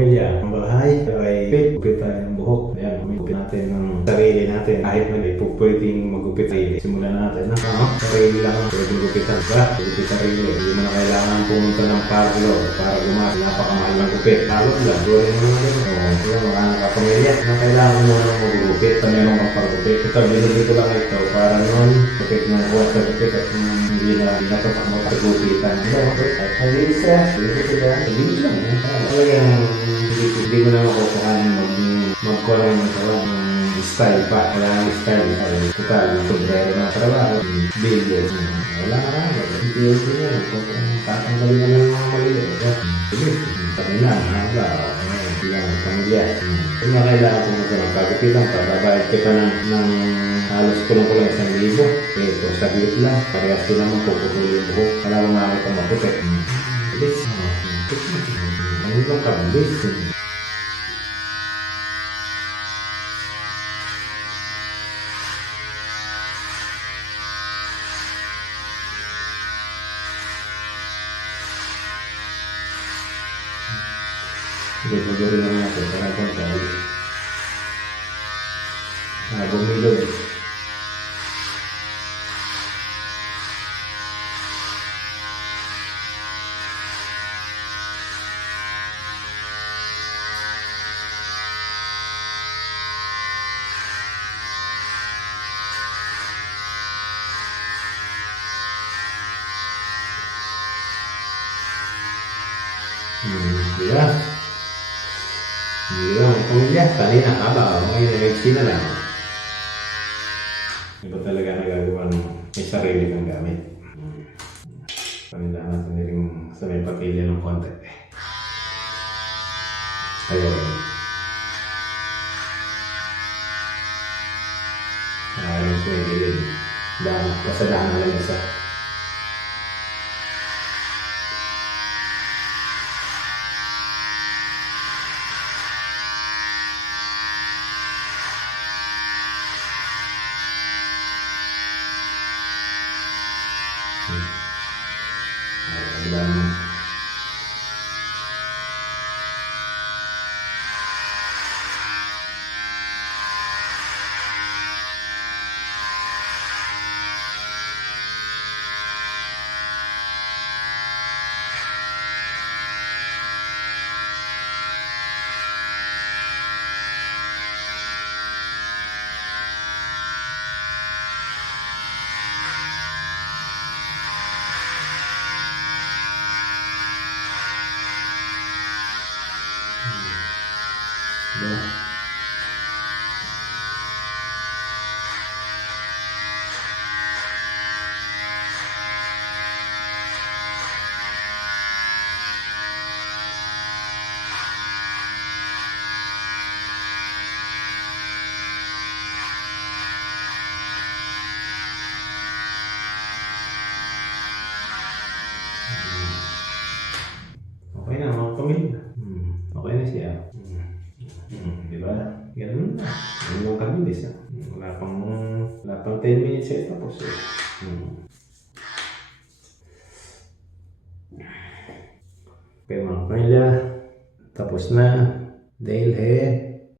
pamilya, ang bahay, ay gupit tayo ng buhok. Ayan, gupit natin ng sarili natin. Kahit na hindi po pwedeng magupit sarili. Simulan natin na, ano? Sarili lang ang pwedeng gupitan. Diba? Gupit sarili. Hindi mo na kailangan pumunta ng parlo para gumas. Napakamahal ng gupit. Halot lang. Gawin mo naman yun. Oo, yun, mga nakapamilya. Na kailangan mo na magugupit. Pa meron kang pagupit. Ito, binili ko lang ito para noon. Gupit ng buwan sa gupit at hindi na hindi na ito makagupitan. Ano? At ang isa, hindi ko lang. Hindi lang. Talagang hindi, hindi mo na makukuhan mag magkuha ng kawan ng style pa. Wala nang style. Ay, total, sobrero na trabaho. Billion. Wala na lang. Hindi yan. Kung tatanggalin na lang mga maliit. Sige. Sabi na, mahaba. Bilang pamilya. Kung na kailangan ko magkaroon kagupitan pa, babayad kita ng, ng halos kulang ko lang isang libo. Eh, kung saglit lang, parehas ko naman puputuloy buhok. Wala mo makakita maputi. Bilis. Ano bang kabilis? Siguro rin naman ako, parang konti. Ah, bumilog. Hmm, di ba? Lang, pamilya, kanina haba, ay na lang. Iba talaga nagagawa ng may sarili kang gamit. Kanila natin rin sa may papilya ng konti. Ayun. Ayun ko yung gilid. Daan, kasadahan na lang isa. Ayun, kabila naman. Diba? Okay na mga pamilya. Hmm. Okay na siya. Hmm. Hmm. Di ba? Ganun na. Lang kabilis. ah. Hmm. Wala pang, wala pang 10 minutes eh. Tapos eh. Hmm. Okay mga pamilya. Tapos na. Dahil eh,